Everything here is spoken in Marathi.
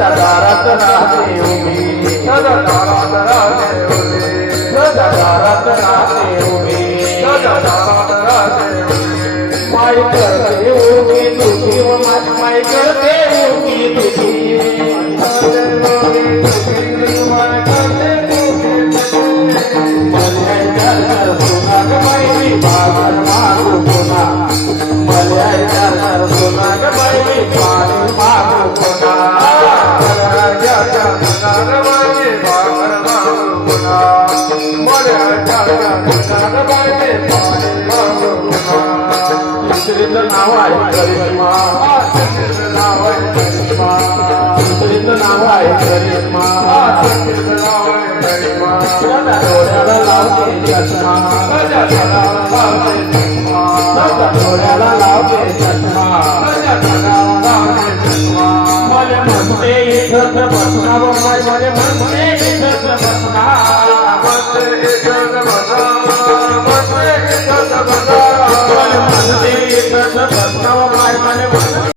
दारात राहते उभी दारात राहते उभी दारात राहते उभी दारात राहते उभी माय करते उभी तुझी माय करते उभी तुझी नाव आहे करिश्मा नाव आहे करिश्मा डोळ्याला लावते चष्मा डोळ्याला लावते चष्मा मला म्हणते इथं बसणार मला म्हणते